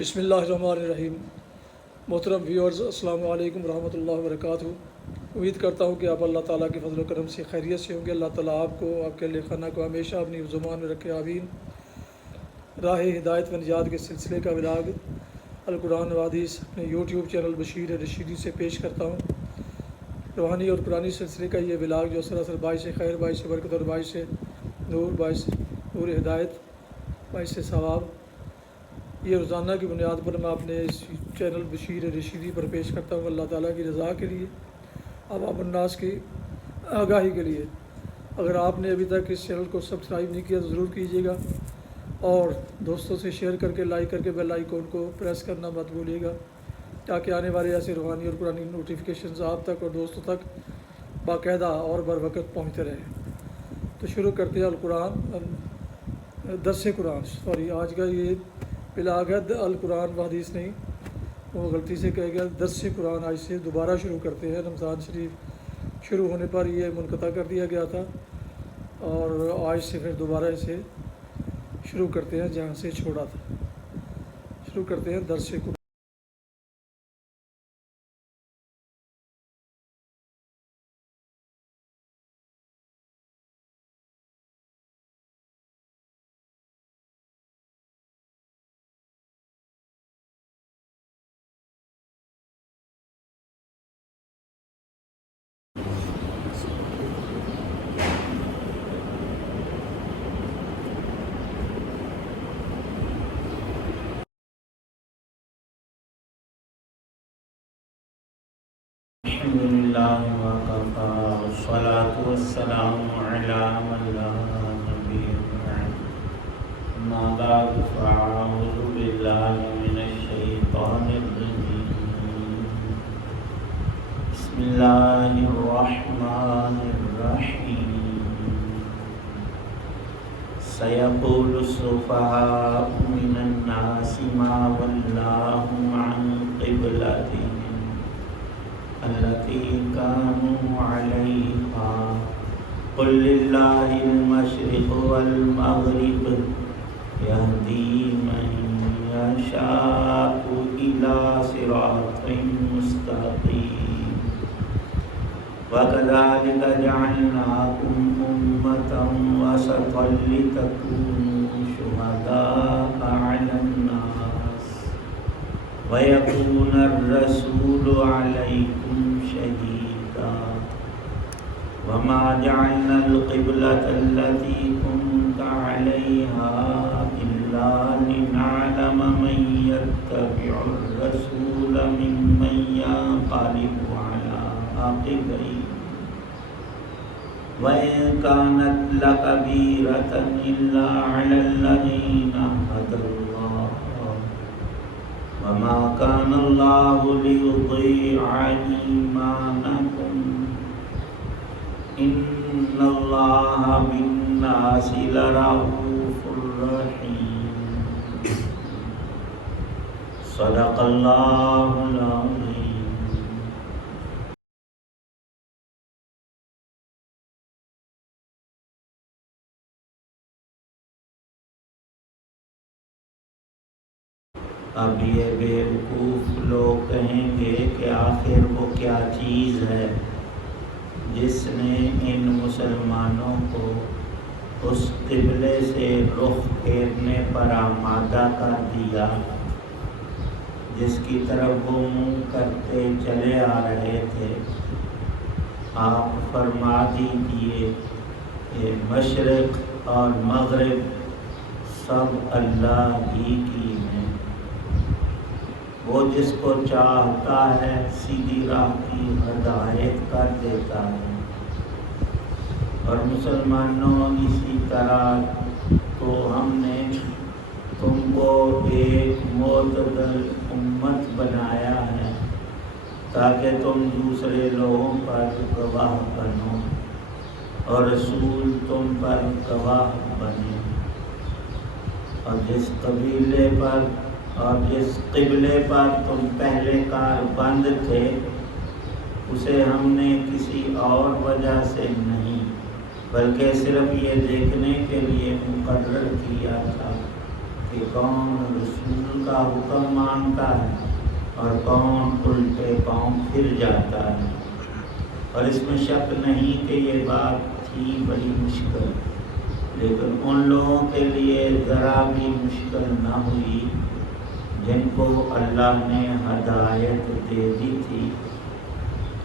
بسم اللہ الرحمن الرحیم۔ محترم ویورز، السلام علیکم ورحمۃ اللہ وبرکاتہ۔ امید کرتا ہوں کہ آپ اللہ تعالیٰ کے فضل و کرم سے خیریت سے ہوں گے۔ اللہ تعالیٰ آپ کو، آپ کے اہل خانہ کو ہمیشہ اپنی زبان میں رکھے، آمین۔ راہ ہدایت و نجات کے سلسلے کا ولاگ القرآن و حدیث اپنے یوٹیوب چینل بشیر رشیدی سے پیش کرتا ہوں۔ روحانی اور قرآنی سلسلے کا یہ ولاگ جو سراسر باعث خیر، باعث برکت اور باعث نور، باعث نور ہدایت، باعث ثواب، یہ روزانہ کی بنیاد پر میں اپنے اس چینل بشیر رشیدی پر پیش کرتا ہوں، اللہ تعالیٰ کی رضا کے لیے، عوام الناس کی آگاہی کے لیے۔ اگر آپ نے ابھی تک اس چینل کو سبسکرائب نہیں کیا تو ضرور کیجیے گا، اور دوستوں سے شیئر کر کے، لائک کر کے بیل آئیکن کو پریس کرنا مت بھولیے گا، تاکہ آنے والے ایسے روحانی اور قرآنی نوٹیفیکیشنز آپ تک اور دوستوں تک باقاعدہ اور بر وقت پہنچتے رہیں۔ تو شروع کرتے ہیں درس قرآن۔ آج کا یہ بلاگ ہے القرآن و حدیث نہیں، وہ غلطی سے کہہ گیا، درس قرآن۔ آج سے دوبارہ شروع کرتے ہیں۔ رمضان شریف شروع ہونے پر یہ منقطع کر دیا گیا تھا، اور آج سے پھر دوبارہ اسے شروع کرتے ہیں جہاں سے چھوڑا تھا۔ شروع کرتے ہیں درس قرآن۔ الحمدللہ وکفی والصلاة والسلام علی من لا نبی بعد، اما بعد فاعوذ باللہ من الشیطان الرجیم، بسم اللہ الرحمن الرحیم۔ سیقول السفہاء من الناس ما ولاهم عن قبلتهم التي كانوا عليها قل لله المشرق والمغرب يهدي من يشاء إلى صراط مستقيم وكذلك جعلناكم أمة وسطا لتكونوا شهداء على الناس ويكون الرسول عليكم شهيدا وما جعلنا القبلة التي كنت عليها إلا لنعلم من يتبع الرسول ممن ينقلب على عقبيه وإن كانت لكبيرة إلا على الذين هدى الله وما كان الله ليضيع إيمانكم إن الله بالناس لرؤوف رحيم صدق الله العظيم۔ اب یہ بیوقوف لوگ کہیں گے کہ آخر وہ کیا چیز ہے جس نے ان مسلمانوں کو اس قبلے سے رخ پھیرنے پر آمادہ کر دیا جس کی طرف وہ منہ کرتے چلے آ رہے تھے۔ آپ فرما دیجئے کہ مشرق اور مغرب سب اللہ ہی کی ہیں، وہ جس کو چاہتا ہے سیدھی راہ کی ہدایت کر دیتا ہے۔ اور مسلمانوں، اسی طرح تو ہم نے تم کو ایک معتدل امت بنایا ہے تاکہ تم دوسرے لوگوں پر گواہ بنو اور رسول تم پر گواہ بنے۔ اور جس قبیلے پر اور جس قبلے پر تم پہلے کار بند تھے اسے ہم نے کسی اور وجہ سے نہیں بلکہ صرف یہ دیکھنے کے لیے مقرر کیا تھا کہ کون رسول کا حکم مانتا ہے اور کون الٹے پاؤں پھر جاتا ہے۔ اور اس میں شک نہیں کہ یہ بات تھی بڑی مشکل، لیکن ان لوگوں کے لیے ذرا بھی مشکل نہ ہوئی جن کو اللہ نے ہدایت دے دی تھی۔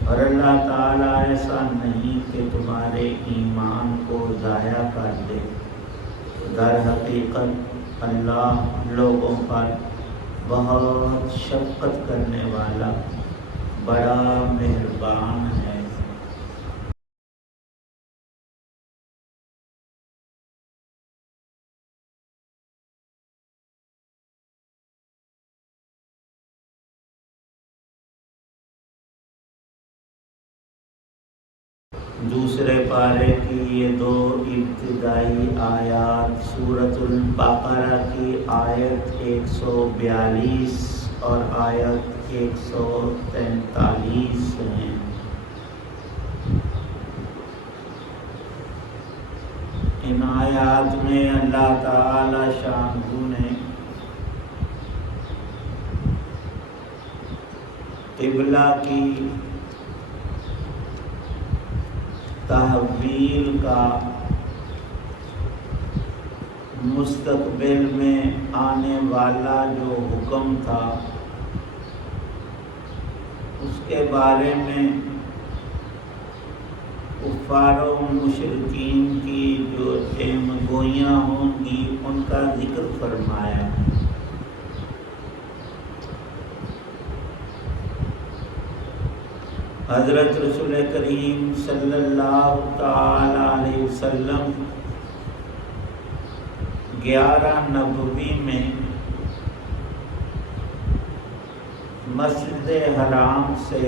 اور اللہ تعالیٰ ایسا نہیں کہ تمہارے ایمان کو ضائع کر دے، در حقیقت اللہ لوگوں پر بہت شفقت کرنے والا، بڑا مہربان ہے۔ دوسرے پارے کی یہ دو ابتدائی آیات سورۃ البقرہ کی آیت 142 اور آیت 143 ہیں۔ ان آیات میں اللہ تعالی شانہ نے قبلہ کی تحویل کا مستقبل میں آنے والا جو حکم تھا اس کے بارے میں کفار و مشرکین کی جو گوئیاں ہوں گی ان کا ذکر فرمایا۔ حضرت رسول کریم صلی اللہ تعالی علیہ وسلم 11 نبوی میں مسجد حرام سے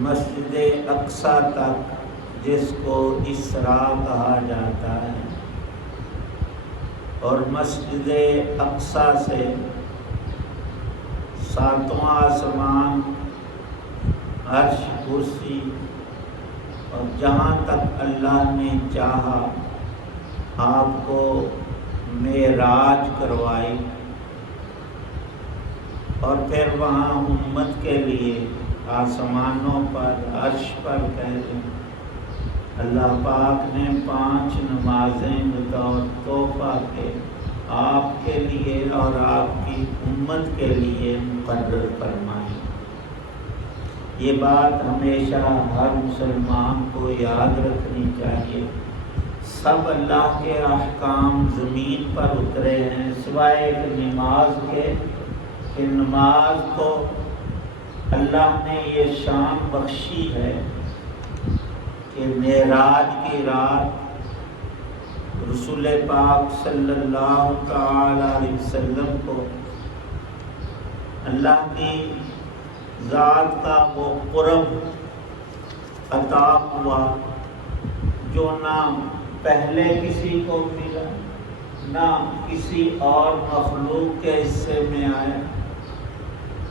مسجد اقصیٰ تک، جس کو اسراء کہا جاتا ہے، اور مسجد اقصیٰ سے 7واں آسمان، عرش، کرسی، اور جہاں تک اللہ نے چاہا آپ کو معراج کروائی، اور پھر وہاں امت کے لیے آسمانوں پر، عرش پر کہہ لیں، اللہ پاک نے 5 نمازیں بطور تحفہ کے آپ کے لیے اور آپ کی امت کے لیے مقرر فرمائی۔ یہ بات ہمیشہ ہر مسلمان کو یاد رکھنی چاہیے۔ سب اللہ کے احکام زمین پر اترے ہیں سوائے ایک نماز کے، کہ نماز کو اللہ نے یہ شان بخشی ہے کہ معراج کی رات رسول پاک صلی اللہ تعالی علیہ وسلم کو اللہ کی ذات کا وہ قرب عطا ہوا جو نہ پہلے کسی کو ملا، نہ کسی اور مخلوق کے حصے میں آیا،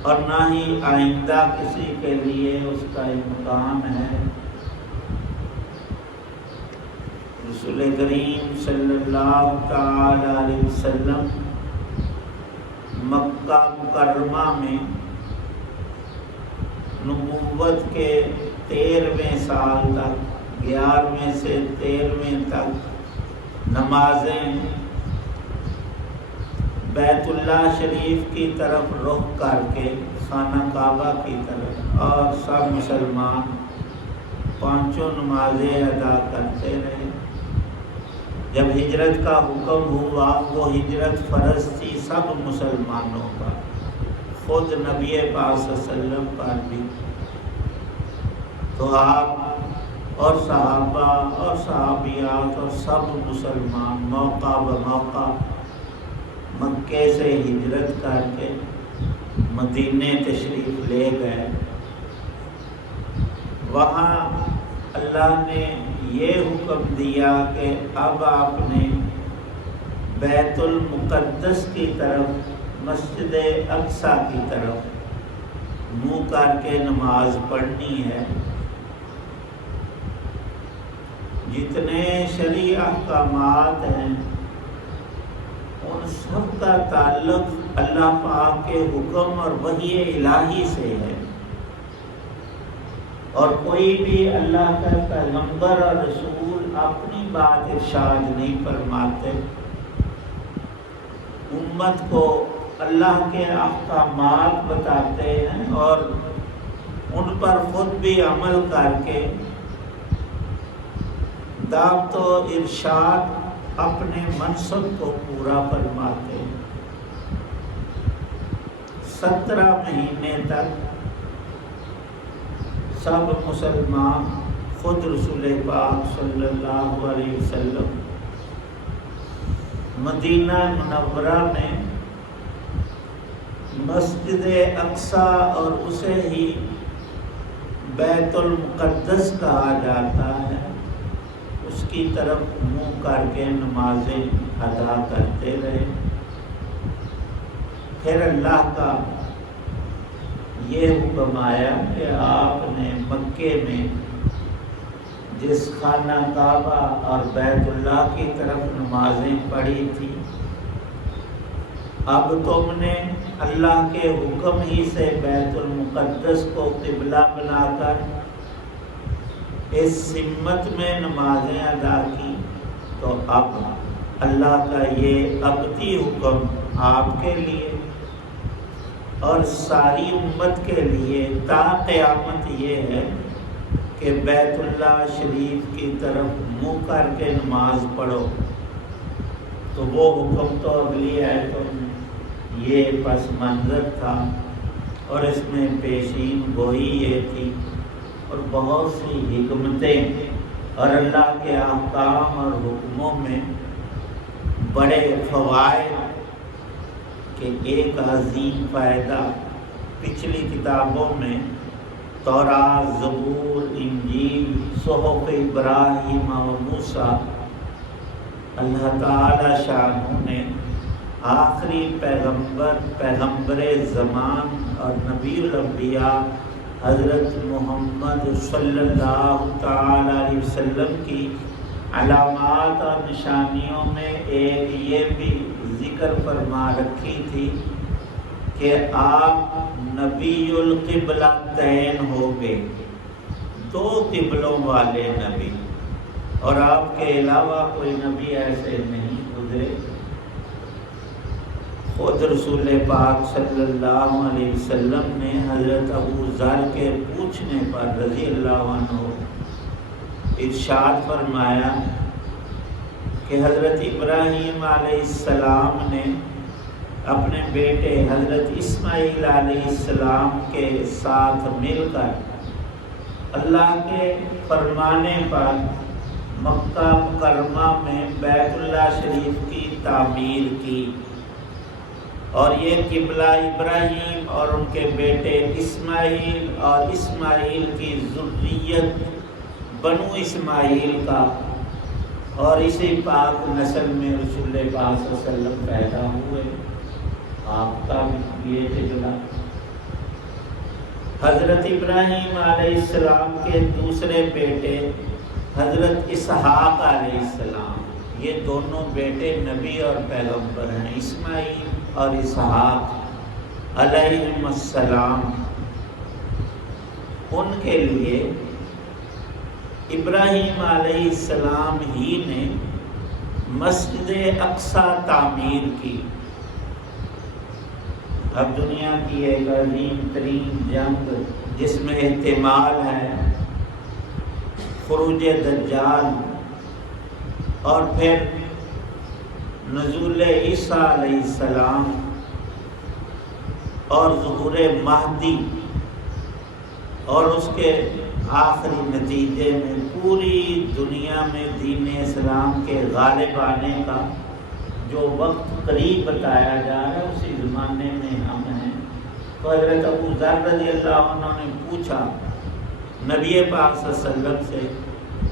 اور نہ ہی آئندہ کسی کے لیے اس کا امکان ہے۔ رسول کریم صلی اللہ تعالی علیہ وسلم مکہ مکرمہ میں نبوت کے 13ویں سال تک، 11ویں سے 13ویں تک نمازیں بیت اللہ شریف کی طرف رخ کر کے خانہ کعبہ کی طرف، اور سب مسلمان 5 نمازیں ادا کرتے رہے۔ جب ہجرت کا حکم ہوا، وہ ہجرت فرض تھی سب مسلمانوں پر، خود نبی پاک صلی اللہ علیہ وسلم پر بھی، تو آپ اور صحابہ اور صحابیات اور سب مسلمان موقع بموقع مکے سے ہجرت کر کے مدینے تشریف لے گئے۔ وہاں اللہ نے یہ حکم دیا کہ اب آپ نے بیت المقدس کی طرف، مسجد اقصیٰ کی طرف منہ کر کے نماز پڑھنی ہے۔ جتنے شرعی احکامات ہیں ان سب کا تعلق اللہ پاک کے حکم اور وحی الہی سے ہے، اور کوئی بھی اللہ کا پیغمبر اور رسول اپنی بات ارشاد نہیں فرماتے، امت کو اللہ کے احکامات بتاتے ہیں اور ان پر خود بھی عمل کر کے دعوت و ارشاد اپنے منصب کو پورا فرماتے ہیں۔ 17 مہینے تک سب مسلمان خود رسول پاک صلی اللہ علیہ وسلم مدینہ منورہ میں مسجد اقصیٰ اور اسے ہی بیت المقدس کہا جاتا ہے، اس کی طرف منہ کر کے نمازیں ادا کرتے رہے۔ پھر اللہ کا یہ حکم آیا کہ آپ نے مکے میں جس خانہ کعبہ اور بیت اللہ کی طرف نمازیں پڑھی تھی، اب تم نے اللہ کے حکم ہی سے بیت المقدس کو قبلہ بنا کر اس سمت میں نمازیں ادا کی، تو اب اللہ کا یہ ابدی حکم آپ کے لیے اور ساری امت کے لیے تا قیامت یہ ہے کہ بیت اللہ شریف کی طرف منہ کر کے نماز پڑھو۔ تو وہ حکم تو اگلی آیتوں میں یہ پس منظر تھا، اور اس میں پیشین گوئی یہ تھی اور بہت سی حکمتیں اور اللہ کے احکام اور حکموں میں بڑے فوائد کہ ایک عظیم فائدہ پچھلی کتابوں میں تورات، زبور، انجیل، صحف ابراہیم و موسیٰ، اللہ تعالی شانہ نے آخری پیغمبر زمان اور نبی الانبیاء حضرت محمد صلی اللہ تعالی علیہ وسلم کی علامات اور نشانیوں میں ایک یہ بھی ذکر فرما رکھی تھی کہ آپ نبی القبلتین ہو گئے، 2 قبلوں والے نبی، اور آپ کے علاوہ کوئی نبی ایسے نہیں گزرے۔ خود رسول پاک صلی اللہ علیہ وسلم نے حضرت ابو ذر کے پوچھنے پر رضی اللہ عنہ ارشاد فرمایا کہ حضرت ابراہیم علیہ السلام نے اپنے بیٹے حضرت اسماعیل علیہ السلام کے ساتھ مل کر اللہ کے فرمانے پر مکہ مکرمہ میں بیت اللہ شریف کی تعمیر کی، اور یہ قبلہ ابراہیم اور ان کے بیٹے اسماعیل اور اسماعیل کی ذریت بنو اسماعیل کا، اور اسی پاک نسل میں رسول پاک صلی اللہ علیہ وسلم پیدا ہوئے، آپ کا بھی یہ قبلہ۔ حضرت ابراہیم علیہ السلام کے دوسرے بیٹے حضرت اسحاق علیہ السلام، یہ دونوں بیٹے نبی اور پیغمبر ہیں، اسماعیل اور اسحاق علیہم السلام۔ ان کے لیے ابراہیم علیہ السلام ہی نے مسجد اقصیٰ تعمیر کی۔ اب دنیا کی ایک عظیم ترین جنگ جس میں احتمال ہے خروج دجال اور پھر نزول عیسیٰ علیہ السلام اور ظہور مہدی، اور اس کے آخری نتیجے میں پوری دنیا میں دین اسلام کے غالب آنے کا جو وقت قریب بتایا جا رہا ہے، اسی زمانے میں ہم ہیں۔ تو حضرت ابو ذر رضی اللہ عنہ نے پوچھا نبی پاک صلی اللہ علیہ وسلم سے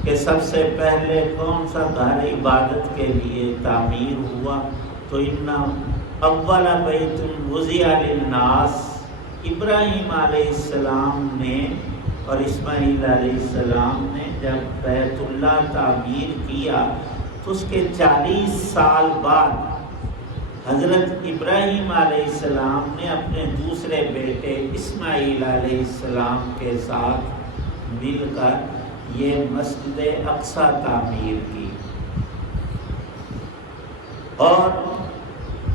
کہ سب سے پہلے کون سا گھر عبادت کے لیے تعمیر ہوا؟ تو ان اول بیت وضع للناس، ابراہیم علیہ السلام نے اور اسماعیل علیہ السلام نے جب بیت اللہ تعمیر کیا تو اس کے 40 سال بعد حضرت ابراہیم علیہ السلام نے اپنے دوسرے بیٹے اسماعیل علیہ السلام کے ساتھ مل کر یہ مسجد اقصی تعمیر کی، اور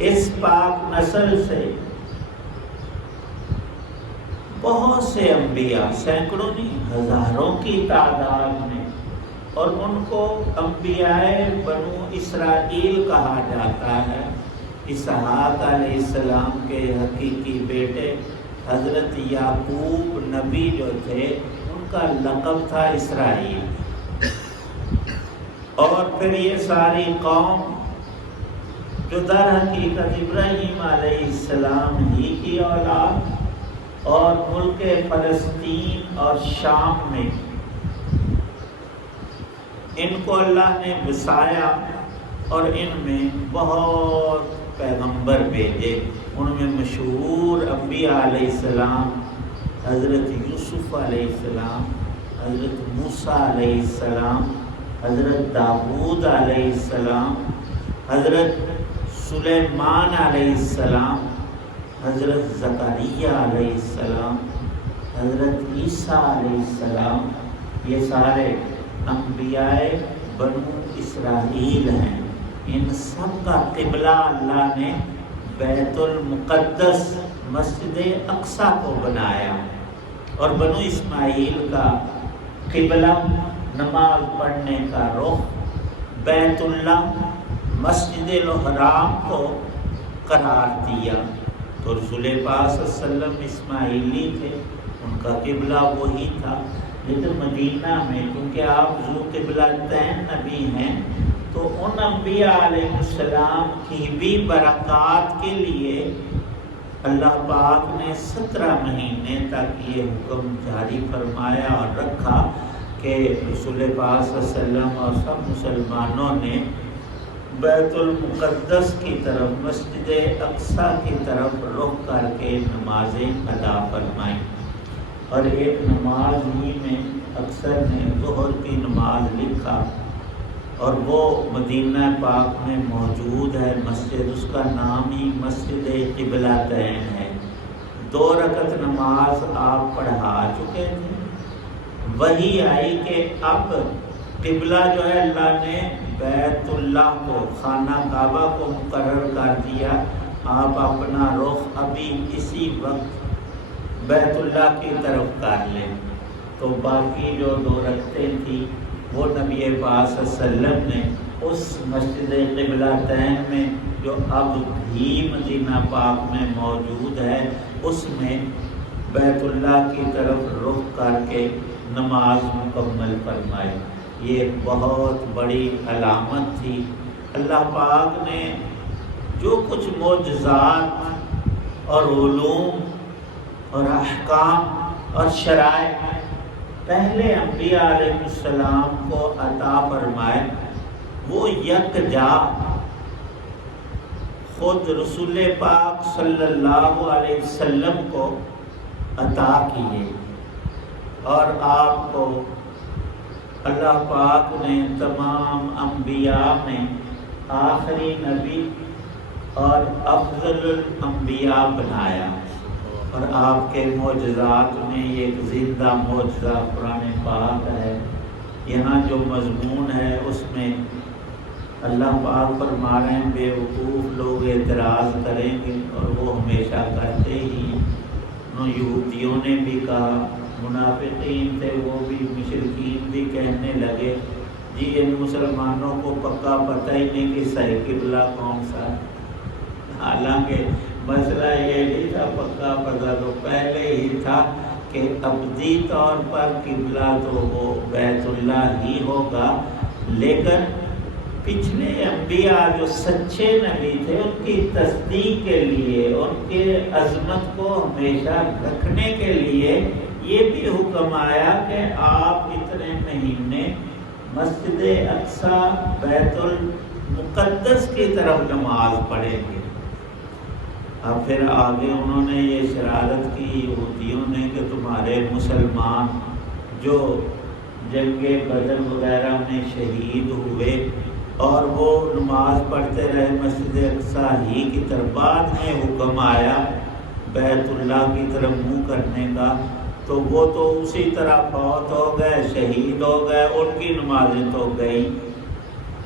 اس پاک نسل سے بہت سے انبیاء، سینکڑوں نہیں ہزاروں کی تعداد میں، اور ان کو انبیاء بنو اسرائیل کہا جاتا ہے۔ اسحاق علیہ السلام کے حقیقی بیٹے حضرت یعقوب نبی جو تھے، ان کا لقب تھا اسرائیل، اور پھر یہ ساری قوم جو در حقیقت ابراہیم علیہ السلام ہی کی اولاد، اور ملک فلسطین اور شام میں ان کو اللہ نے بسایا، اور ان میں بہت پیغمبر بھیجے۔ ان میں مشہور انبیاء علیہ السلام حضرت یوسف علیہ السلام، حضرت موسیٰ علیہ السلام، حضرت داؤد علیہ السلام، حضرت سلیمان علیہ السلام، حضرت زکریا علیہ السلام، حضرت عیسیٰ علیہ السلام۔ یہ سارے انبیاء بنو اسرائیل ہیں۔ ان سب کا قبلہ اللہ نے بیت المقدس مسجد اقصی کو بنایا، اور بنو اسماعیل کا قبلہ نماز پڑھنے کا رخ بیت اللہ مسجد الحرام کو قرار دیا۔ تو رسول پاک صلی اللہ علیہ وسلم اسماعیلی تھے، ان کا قبلہ وہی تھا، لیکن مدینہ میں کیونکہ آپ ذو قبلتین نبی ہیں، تو ان انبیاء علیہ السلام کی بھی برکات کے لیے اللہ پاک نے 17 مہینے تک یہ حکم جاری فرمایا اور رکھا کہ رسول پاک صلی اللہ علیہ وسلم اور سب مسلمانوں نے بیت المقدس کی طرف، مسجد اقصی کی طرف رخ کر کے نمازیں ادا فرمائیں۔ اور ایک نماز ہی میں اکثر نے ظہر کی نماز لکھا، اور وہ مدینہ پاک میں موجود ہے مسجد، اس کا نام ہی مسجد قبلتین ہے۔ 2 رکعت نماز آپ پڑھا چکے تھے، وہی آئی کہ اب قبلہ جو ہے اللہ نے بیت اللہ کو، خانہ کعبہ کو مقرر کر دیا۔ آپ اپنا رخ ابھی اسی وقت بیت اللہ کی طرف کر لیں۔ تو باقی جو 2 رکعتیں تھیں وہ نبی پاک صلی اللہ علیہ وسلم نے اس مسجد قبلتین میں، جو اب بھی مدینہ پاک میں موجود ہے، اس میں بیت اللہ کی طرف رخ کر کے نماز مکمل فرمائی۔ یہ ایک بہت بڑی علامت تھی۔ اللہ پاک نے جو کچھ معجزات اور علوم اور احکام اور شرائع پہلے انبیاء علیہ السلام کو عطا فرمائے، وہ یکجا خود رسول پاک صلی اللہ علیہ وسلم کو عطا کیے، اور آپ کو اللہ پاک نے تمام انبیاء میں آخری نبی اور افضل الانبیاء بنایا۔ اور آپ کے معجزات میں یہ ایک زندہ معجزہ قرآن پاک ہے۔ یہاں جو مضمون ہے اس میں اللہ پاک فرما رہے ہیں بے وقوف لوگ اعتراض کریں گے، اور وہ ہمیشہ کرتے ہی ہیں۔ یہودیوں نے بھی کہا، منافقین تھے وہ بھی، مشرکین بھی کہنے لگے جی ان مسلمانوں کو پکا پتہ ہی نہیں کہ صحیح قبلہ کون سا ہے۔ حالانکہ مسئلہ یہ نہیں تھا پکا پتہ، تو پہلے ہی تھا کہ ابدی طور پر قبلہ تو وہ بیت اللہ ہی ہوگا، لیکن پچھلے انبیاء جو سچے نبی تھے ان کی تصدیق کے لیے، ان کے عظمت کو ہمیشہ رکھنے کے لیے یہ بھی حکم آیا کہ آپ اتنے مہینے مسجد اقصی بیت المقدس کی طرف نماز پڑھیں گے۔ اب پھر آگے انہوں نے یہ شرارت کی یہودیوں نے کہ تمہارے مسلمان جو جنگ بدر وغیرہ میں شہید ہوئے اور وہ نماز پڑھتے رہے مسجد اقصیٰ ہی کی طرف۔ بعد میں حکم آیا بیت اللہ کی طرف منہ کرنے کا، تو وہ تو اسی طرح فوت ہو گئے، شہید ہو گئے، ان کی نمازیں تو گئی۔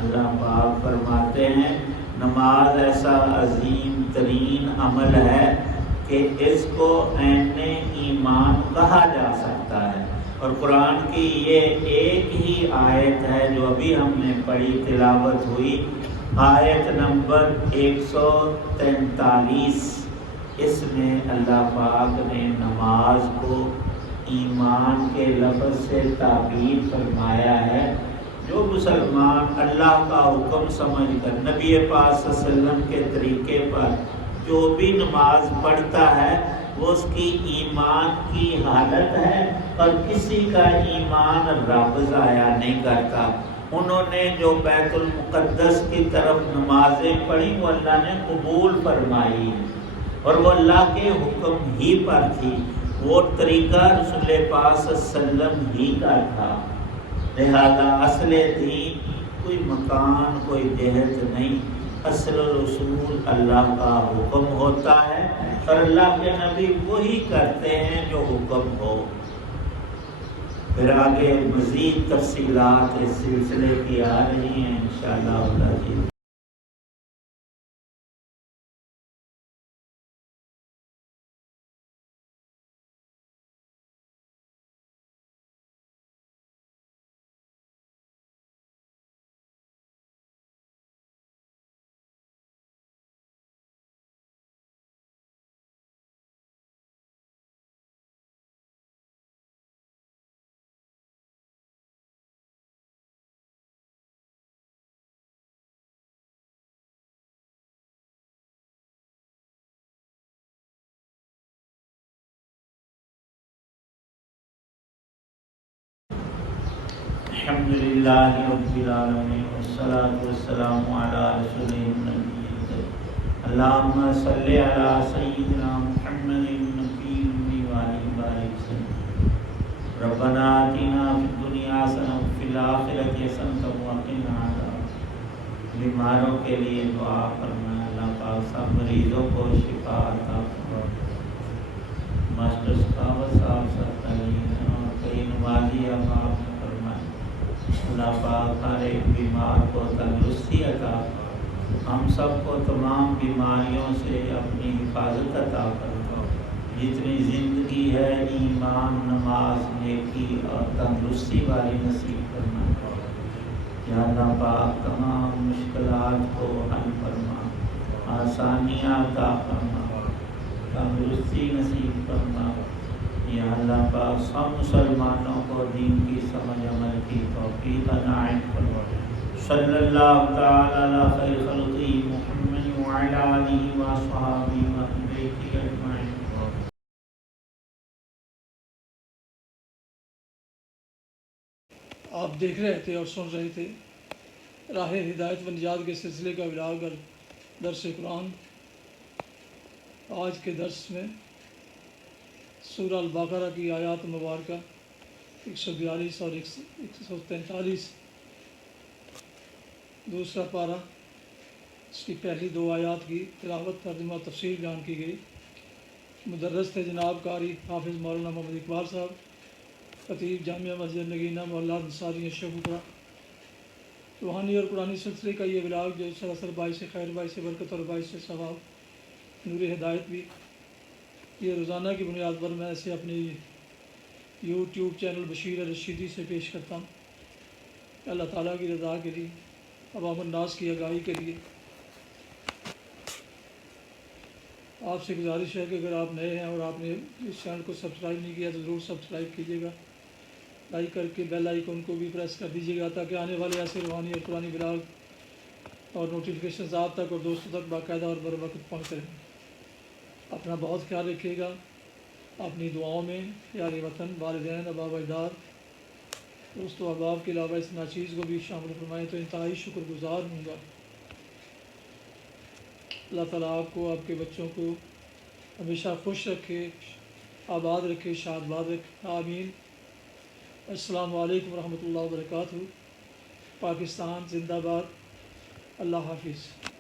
اللہ پاک فرماتے ہیں نماز ایسا عظیم ترین عمل ہے کہ اس کو عین ایمان کہا جا سکتا ہے۔ اور قرآن کی یہ ایک ہی آیت ہے جو ابھی ہم نے پڑھی، تلاوت ہوئی، آیت نمبر 143۔ اس میں اللہ پاک نے نماز کو ایمان کے لفظ سے تعبیر فرمایا ہے۔ جو مسلمان اللہ کا حکم سمجھ کر نبی پاک صلی اللہ علیہ وسلم کے طریقے پر جو بھی نماز پڑھتا ہے وہ اس کی ایمان کی حالت ہے، اور کسی کا ایمان رب ضائع نہیں کرتا۔ انہوں نے جو بیت المقدس کی طرف نمازیں پڑھی وہ اللہ نے قبول فرمائی، اور وہ اللہ کے حکم ہی پر تھی، وہ طریقہ رسول پاک صلی اللہ علیہ وسلم ہی کا تھا۔ لہذا اصل دین کوئی مکان، کوئی جہت نہیں، اصل رسول اللہ کا حکم ہوتا ہے، اور اللہ کے نبی وہی کرتے ہیں جو حکم ہو۔ پھر آگے مزید تفصیلات اس سلسلے کی آ رہی ہیں انشاءاللہ العزیز۔ الحمدللہ رب العالمین والصلاة والسلام علی رسولہ النبی۔ اللہم صلی علی سیدنا محمد النبی وعلی بارک وسلم۔ ربنا آتنا فی الدنیا حسنۃ وفی الآخرۃ حسنۃ وقنا عذاب۔ بیماروں کے لیے دعا فرمائے اللہ پاک سب مریضوں کو شفا عطا فرمائے۔ ماسٹر صاحب صاحب اور کئی نمازی احباب اللہ پاک ہر ایک بیمار کو تندرستی عطا فرمائے۔ ہم سب کو تمام بیماریوں سے اپنی حفاظت عطا فرمائے۔ جتنی زندگی ہے ایمان، نماز، نیکی اور تندرستی والی نصیب فرمائے۔ یا اللہ پاک تمام مشکلات کو حل فرما، آسانیاں عطا فرما، تندرستی نصیب فرما۔ یا اللہ پاک سب مسلمانوں کو دین کی سمجھ عمل کی توفیق عنایت فرما۔ صلی اللہ تعالی علی خیر خلقہ محمد وعلی آلہ وصحبہ وأہل بیتہ اجمعین۔ آپ دیکھ رہے تھے اور سن رہے تھے راہ ہدایت و نجات کے سلسلے کا ولاگ اور درس قرآن۔ آج کے درس میں سورہ البقرہ کی آیات مبارکہ 142 اور 143، دوسرا پارہ، اس کی پہلی دو آیات کی تلاوت، ترجمہ، تفسیر بیان کی گئی۔ مدرس تھے جناب قاری حافظ مولانا محمد اقبال صاحب، خطیب جامعہ مسجد نگینہ محلہ انصاری شیخوپورہ۔ روحانی اور قرآنی سلسلے کا یہ ولاگ جو سراسر باعث خیر، باعث برکت اور باعث ثواب، نور ہدایت بھی، یہ روزانہ کی بنیاد پر میں اسے اپنی یوٹیوب چینل بشیر رشیدی سے پیش کرتا ہوں، اللہ تعالیٰ کی رضا کے لیے، عوام الناس کی آگاہی کے لیے۔ آپ سے گزارش ہے کہ اگر آپ نئے ہیں اور آپ نے اس چینل کو سبسکرائب نہیں کیا تو ضرور سبسکرائب کیجیے گا، لائک کر کے بیل آئیکن کو بھی پریس کر دیجیے گا تاکہ آنے والے ایسے روحانی اور قرآنی ولاگ اور نوٹیفیکیشنز آپ تک اور دوستوں تک باقاعدہ اور بر وقت پہنچتے رہیں۔ اپنا بہت خیال رکھیے گا، اپنی دعاؤں میں پیارے وطن، والدین، آباء و اجداد، دوست و احباب کے علاوہ اس ناچیز کو بھی شامل فرمائیں تو انتہائی شکر گزار ہوں گا۔ اللہ تعالیٰ آپ کو، آپ کے بچوں کو ہمیشہ خوش رکھے، آباد رکھے، شاد باد رکھے، آمین۔ السلام علیکم ورحمۃ اللہ وبرکاتہ۔ پاکستان زندہ باد، اللہ حافظ.